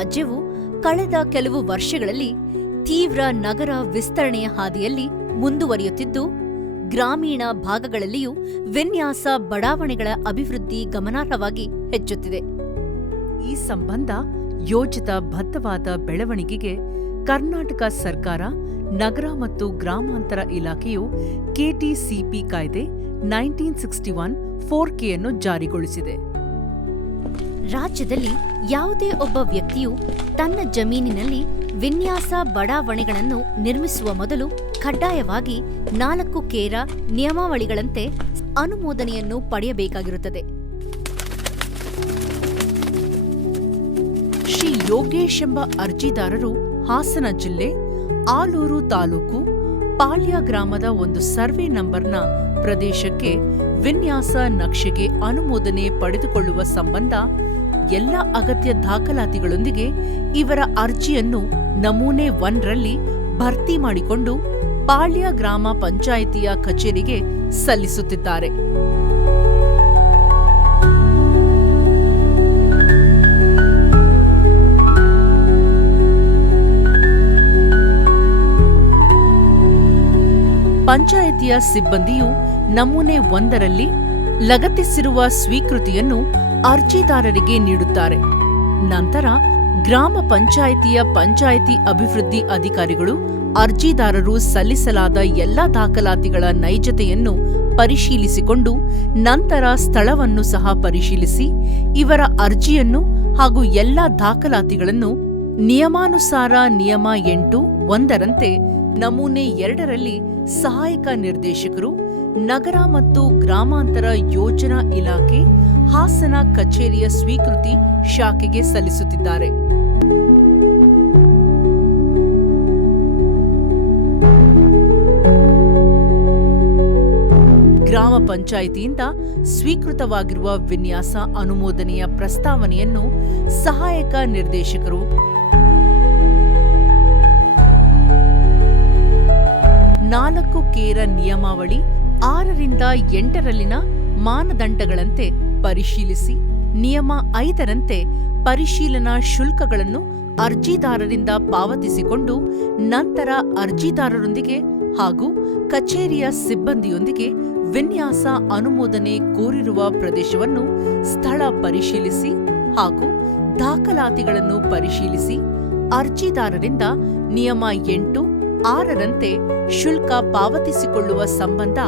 ರಾಜ್ಯವು ಕಳೆದ ಕೆಲವು ವರ್ಷಗಳಲ್ಲಿ ತೀವ್ರ ನಗರ ವಿಸ್ತರಣೆಯ ಹಾದಿಯಲ್ಲಿ ಮುಂದುವರಿಯುತ್ತಿದ್ದು, ಗ್ರಾಮೀಣ ಭಾಗಗಳಲ್ಲಿಯೂ ವಿನ್ಯಾಸ ಬಡಾವಣೆಗಳ ಅಭಿವೃದ್ಧಿ ಗಮನಾರ್ಹವಾಗಿ ಹೆಚ್ಚುತ್ತಿದೆ. ಈ ಸಂಬಂಧ ಯೋಜಿತ ಬದ್ಧವಾದ ಬೆಳವಣಿಗೆಗೆ ಕರ್ನಾಟಕ ಸರ್ಕಾರ ನಗರ ಮತ್ತು ಗ್ರಾಮಾಂತರ ಇಲಾಖೆಯು ಕೆಟಿಸಿಪಿ ಕಾಯ್ದೆ 1961 4Kಯನ್ನು ಜಾರಿಗೊಳಿಸಿದೆ. ರಾಜ್ಯದಲ್ಲಿ ಯಾವುದೇ ಒಬ್ಬ ವ್ಯಕ್ತಿಯು ತನ್ನ ಜಮೀನಿನಲ್ಲಿ ವಿನ್ಯಾಸ ಬಡಾವಣೆಗಳನ್ನು ನಿರ್ಮಿಸುವ ಮೊದಲು ಕಡ್ಡಾಯವಾಗಿ 4Kರ ನಿಯಮಾವಳಿಗಳಂತೆ ಅನುಮೋದನೆಯನ್ನು ಪಡೆಯಬೇಕಾಗಿರುತ್ತದೆ. ಶ್ರೀ ಯೋಗೇಶ್ ಎಂಬ ಅರ್ಜಿದಾರರು ಹಾಸನ ಜಿಲ್ಲೆ ಆಲೂರು ತಾಲೂಕು ಪಾಳ್ಯ ಗ್ರಾಮದ ಒಂದು ಸರ್ವೆ ನಂಬರ್ನ ಪ್ರದೇಶಕ್ಕೆ ವಿನ್ಯಾಸ ನಕ್ಷೆಗೆ ಅನುಮೋದನೆ ಪಡೆದುಕೊಳ್ಳುವ ಸಂಬಂಧ ಎಲ್ಲ ಅಗತ್ಯ ದಾಖಲಾತಿಗಳೊಂದಿಗೆ ಇವರ ಅರ್ಜಿಯನ್ನು ನಮೂನೆ 1ರಲ್ಲಿ ಭರ್ತಿ ಮಾಡಿಕೊಂಡು ಪಾಳ್ಯ ಗ್ರಾಮ ಪಂಚಾಯಿತಿಯ ಕಚೇರಿಗೆ ಸಲ್ಲಿಸುತ್ತಿದ್ದಾರೆ. ಪಂಚಾಯಿತಿಯ ಸಿಬ್ಬಂದಿಯು ನಮೂನೆ 1ರಲ್ಲಿ ಲಗತ್ತಿಸಿರುವ ಸ್ವೀಕೃತಿಯನ್ನು ಅರ್ಜಿದಾರರಿಗೆ ನೀಡುತ್ತಾರೆ. ನಂತರ ಗ್ರಾಮ ಪಂಚಾಯಿತಿಯ ಪಂಚಾಯಿತಿ ಅಭಿವೃದ್ಧಿ ಅಧಿಕಾರಿಗಳು ಅರ್ಜಿದಾರರು ಸಲ್ಲಿಸಲಾದ ಎಲ್ಲಾ ದಾಖಲಾತಿಗಳ ನೈಜತೆಯನ್ನು ಪರಿಶೀಲಿಸಿಕೊಂಡು ನಂತರ ಸ್ಥಳವನ್ನು ಸಹ ಪರಿಶೀಲಿಸಿ ಇವರ ಅರ್ಜಿಯನ್ನು ಹಾಗೂ ಎಲ್ಲಾ ದಾಖಲಾತಿಗಳನ್ನು ನಿಯಮಾನುಸಾರ ನಿಯಮ 8(1)ರಂತೆ ನಮೂನೆ 2ರಲ್ಲಿ ಸಹಾಯಕ ನಿರ್ದೇಶಕರು ನಗರ ಮತ್ತು ಗ್ರಾಮಾಂತರ ಯೋಜನಾ ಇಲಾಖೆ ಹಾಸನ ಕಚೇರಿಯ ಸ್ವೀಕೃತಿ ಶಾಖೆಗೆ ಸಲ್ಲಿಸುತ್ತಿದ್ದಾರೆ. ಗ್ರಾಮ ಪಂಚಾಯಿತಿಯಿಂದ ಸ್ವೀಕೃತವಾಗಿರುವ ವಿನ್ಯಾಸ ಅನುಮೋದನೆಯ ಪ್ರಸ್ತಾವನೆಯನ್ನು ಸಹಾಯಕ ನಿರ್ದೇಶಕರು 4Kರ ನಿಯಮಾವಳಿ 6ರಿಂದ 8ರಲ್ಲಿನ ಮಾನದಂಡಗಳಂತೆ ಪರಿಶೀಲಿಸಿ ನಿಯಮ 5ರಂತೆ ಪರಿಶೀಲನಾ ಶುಲ್ಕಗಳನ್ನು ಅರ್ಜಿದಾರರಿಂದ ಪಾವತಿಸಿಕೊಂಡು ನಂತರ ಅರ್ಜಿದಾರರೊಂದಿಗೆ ಹಾಗೂ ಕಚೇರಿಯ ಸಿಬ್ಬಂದಿಯೊಂದಿಗೆ ವಿನ್ಯಾಸ ಅನುಮೋದನೆ ಕೋರಿರುವ ಪ್ರದೇಶವನ್ನು ಸ್ಥಳ ಪರಿಶೀಲಿಸಿ ಹಾಗೂ ದಾಖಲಾತಿಗಳನ್ನು ಪರಿಶೀಲಿಸಿ ಅರ್ಜಿದಾರರಿಂದ ನಿಯಮ 8(6)ರಂತೆ ಶುಲ್ಕ ಪಾವತಿಸಿಕೊಳ್ಳುವ ಸಂಬಂಧ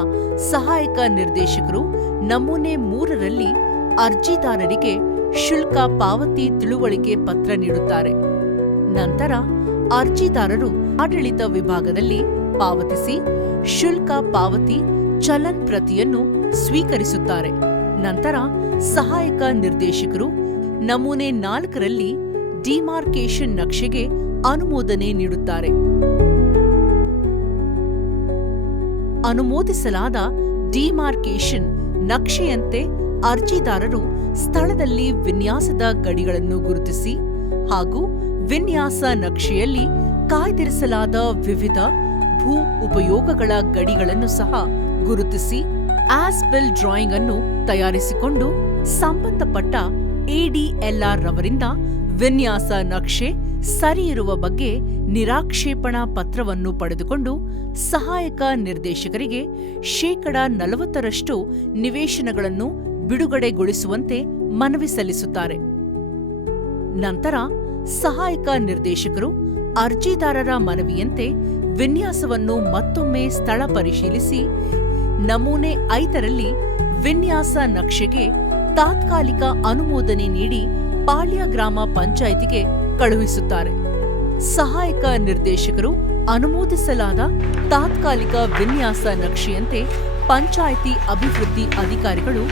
ಸಹಾಯಕ ನಿರ್ದೇಶಕರು ನಮೂನೆ 3ರಲ್ಲಿ ಅರ್ಜಿದಾರರಿಗೆ ಶುಲ್ಕ ಪಾವತಿ ತಿಳುವಳಿಕೆ ಪತ್ರ ನೀಡುತ್ತಾರೆ. ನಂತರ ಅರ್ಜಿದಾರರು ಆಡಳಿತ ವಿಭಾಗದಲ್ಲಿ ಪಾವತಿಸಿ ಶುಲ್ಕ ಪಾವತಿ ಚಲನ್ ಪ್ರತಿಯನ್ನು ಸ್ವೀಕರಿಸುತ್ತಾರೆ. ನಂತರ ಸಹಾಯಕ ನಿರ್ದೇಶಕರು ನಮೂನೆ 4ರಲ್ಲಿ ಡಿಮಾರ್ಕೇಶನ್ ನಕ್ಷೆಗೆ ಅನುಮೋದನೆ ನೀಡುತ್ತಾರೆ. ಅನುಮೋದಿಸಲಾದ ಡಿಮಾರ್ಕೇಶನ್ ನಕ್ಷೆಯಂತೆ ಅರ್ಜಿದಾರರು ಸ್ಥಳದಲ್ಲಿ ವಿನ್ಯಾಸದ ಗಡಿಗಳನ್ನು ಗುರುತಿಸಿ ಹಾಗೂ ವಿನ್ಯಾಸ ನಕ್ಷೆಯಲ್ಲಿ ಕಾಯ್ದಿರಿಸಲಾದ ವಿವಿಧ ಭೂ ಉಪಯೋಗಗಳ ಗಡಿಗಳನ್ನು ಸಹ ಗುರುತಿಸಿ ಆಸ್ ಬಿಲ್ ಡ್ರಾಯಿಂಗ್ ಅನ್ನು ತಯಾರಿಸಿಕೊಂಡು ಸಂಬಂಧಪಟ್ಟ ಎಡಿಎಲ್ಆರ್ ರವರಿಂದ ವಿನ್ಯಾಸ ನಕ್ಷೆ ಸರಿ ಇರುವ ಬಗ್ಗೆ ನಿರಾಕ್ಷೇಪಣಾ ಪತ್ರವನ್ನು ಪಡೆದುಕೊಂಡು ಸಹಾಯಕ ನಿರ್ದೇಶಕರಿಗೆ 40% ನಿವೇಶನಗಳನ್ನು ಬಿಡುಗಡೆಗೊಳಿಸುವಂತೆ ಮನವಿ ಸಲ್ಲಿಸುತ್ತಾರೆ. ನಂತರ ಸಹಾಯಕ ನಿರ್ದೇಶಕರು ಅರ್ಜಿದಾರರ ಮನವಿಯಂತೆ ವಿನ್ಯಾಸವನ್ನು ಮತ್ತೊಮ್ಮೆ ಸ್ಥಳ ಪರಿಶೀಲಿಸಿ ನಮೂನೆ 5ರಲ್ಲಿ ವಿನ್ಯಾಸ ನಕ್ಷೆಗೆ ತಾತ್ಕಾಲಿಕ ಅನುಮೋದನೆ ನೀಡಿ ಪಾಳ್ಯ ಗ್ರಾಮ ಪಂಚಾಯಿತಿಗೆ ಕಳುಹಿಸುತ್ತಾರೆ. ಸಹಾಯಕ ನಿರ್ದೇಶಕರು ಅನುಮೋದಿಸಲಾದ ತಾತ್ಕಾಲಿಕ ವಿನ್ಯಾಸ ನಕ್ಷೆಯಂತೆ ಪಂಚಾಯಿತಿ ಅಭಿವೃದ್ಧಿ ಅಧಿಕಾರಿಗಳು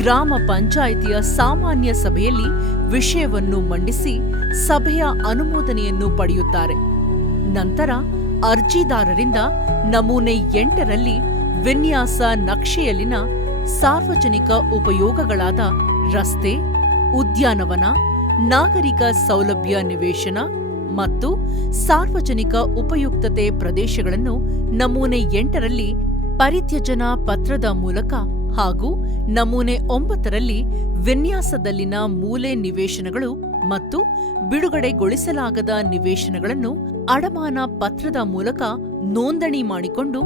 ಗ್ರಾಮ ಪಂಚಾಯಿತಿಯ ಸಾಮಾನ್ಯ ಸಭೆಯಲ್ಲಿ ವಿಷಯವನ್ನು ಮಂಡಿಸಿ ಸಭೆಯ ಅನುಮೋದನೆಯನ್ನು ಪಡೆಯುತ್ತಾರೆ. ನಂತರ ಅರ್ಜಿದಾರರಿಂದ ನಮೂನೆ 8ರಲ್ಲಿ ವಿನ್ಯಾಸ ನಕ್ಷೆಯಲ್ಲಿನ ಸಾರ್ವಜನಿಕ ಉಪಯೋಗಗಳಾದ ರಸ್ತೆ, ಉದ್ಯಾನವನ, ನಾಗರಿಕ ಸೌಲಭ್ಯ ನಿವೇಶನ ಮತ್ತು ಸಾರ್ವಜನಿಕ ಉಪಯುಕ್ತತೆ ಪ್ರದೇಶಗಳನ್ನು ನಮೂನೆ 8ರಲ್ಲಿ ಪರಿತ್ಯಜನಾ ಪತ್ರದ ಮೂಲಕ ಹಾಗೂ ನಮೂನೆ 9ರಲ್ಲಿ ವಿನ್ಯಾಸದಲ್ಲಿನ ಮೂಲೆ ನಿವೇಶನಗಳು ಮತ್ತು ಬಿಡುಗಡೆಗೊಳಿಸಲಾಗದ ನಿವೇಶನಗಳನ್ನು ಅಡಮಾನ ಪತ್ರದ ಮೂಲಕ ನೋಂದಣಿ ಮಾಡಿಕೊಂಡು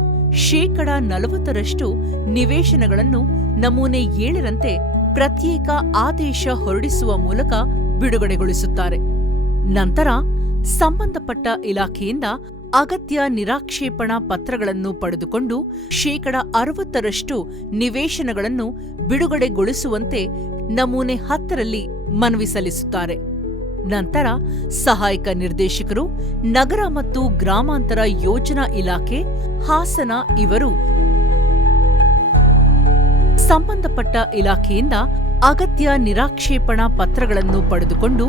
40% ನಿವೇಶನಗಳನ್ನು ನಮೂನೆ 7ರಂತೆ ಪ್ರತ್ಯೇಕ ಆದೇಶ ಹೊರಡಿಸುವ ಮೂಲಕ ಬಿಡುಗಡೆಗೊಳಿಸುತ್ತಾರೆ. ನಂತರ ಸಂಬಂಧಪಟ್ಟ ಇಲಾಖೆಯಿಂದ ಅಗತ್ಯ ನಿರಾಕ್ಷೇಪಣಾ ಪತ್ರಗಳನ್ನು ಪಡೆದುಕೊಂಡು 60% ನಿವೇಶನಗಳನ್ನು ಬಿಡುಗಡೆಗೊಳಿಸುವಂತೆ ನಮೂನೆ 10ರಲ್ಲಿ ಮನವಿ ಸಲ್ಲಿಸುತ್ತಾರೆ. ನಂತರ ಸಹಾಯಕ ನಿರ್ದೇಶಕರು, ನಗರ ಮತ್ತು ಗ್ರಾಮಾಂತರ ಯೋಜನಾ ಇಲಾಖೆ, ಹಾಸನ ಇವರು ಸಂಬಂಧಪಟ್ಟ ಇಲಾಖೆಯಿಂದ ಅಗತ್ಯ ನಿರಾಕ್ಷೇಪಣಾ ಪತ್ರಗಳನ್ನು ಪಡೆದುಕೊಂಡು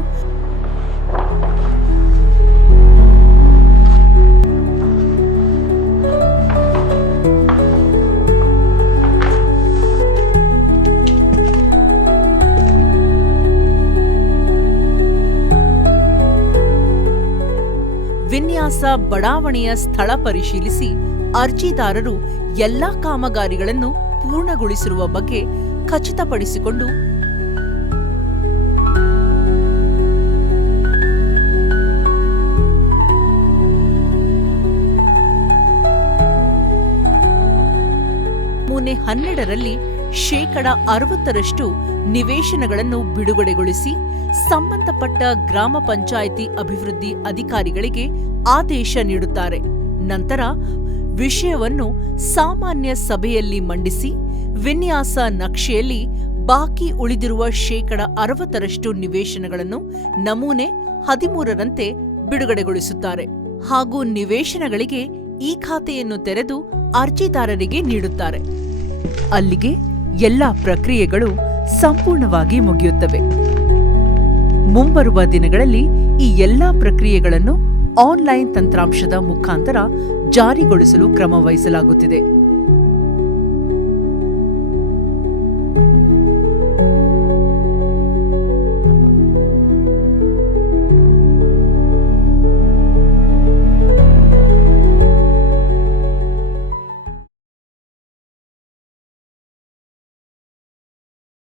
ವಿನ್ಯಾಸ ಬಡಾವಣೆಯ ಸ್ಥಳ ಪರಿಶೀಲಿಸಿ ಅರ್ಜಿದಾರರು ಎಲ್ಲಾ ಕಾಮಗಾರಿಗಳನ್ನು ಪೂರ್ಣಗೊಳಿಸಿರುವ ಬಗ್ಗೆ ಖಚಿತಪಡಿಸಿಕೊಂಡು ನಮೂನೆ 12ರಲ್ಲಿ 60% ನಿವೇಶನಗಳನ್ನು ಬಿಡುಗಡೆಗೊಳಿಸಿ ಸಂಬಂಧಪಟ್ಟ ಗ್ರಾಮ ಪಂಚಾಯಿತಿ ಅಭಿವೃದ್ಧಿ ಅಧಿಕಾರಿಗಳಿಗೆ ಆದೇಶ ನೀಡುತ್ತಾರೆ. ನಂತರ ವಿಷಯವನ್ನು ಸಾಮಾನ್ಯ ಸಭೆಯಲ್ಲಿ ಮಂಡಿಸಿ ವಿನ್ಯಾಸ ನಕ್ಷೆಯಲ್ಲಿ ಬಾಕಿ ಉಳಿದಿರುವ 60% ನಿವೇಶನಗಳನ್ನು ನಮೂನೆ 13ರಂತೆ ಬಿಡುಗಡೆಗೊಳಿಸುತ್ತಾರೆ ಹಾಗೂ ನಿವೇಶನಗಳಿಗೆ ಈ ಖಾತೆಯನ್ನು ತೆರೆದು ಅರ್ಜಿದಾರರಿಗೆ ನೀಡುತ್ತಾರೆ. ಅಲ್ಲಿಗೆ ಎಲ್ಲ ಪ್ರಕ್ರಿಯೆಗಳು ಸಂಪೂರ್ಣವಾಗಿ ಮುಗಿಯುತ್ತವೆ. ಮುಂಬರುವ ದಿನಗಳಲ್ಲಿ ಈ ಎಲ್ಲಾ ಪ್ರಕ್ರಿಯೆಗಳನ್ನು ಆನ್ಲೈನ್ ತಂತ್ರಾಂಶದ ಮುಖಾಂತರ ಜಾರಿಗೊಳಿಸಲು ಕ್ರಮ ವಹಿಸಲಾಗುತ್ತಿದೆ.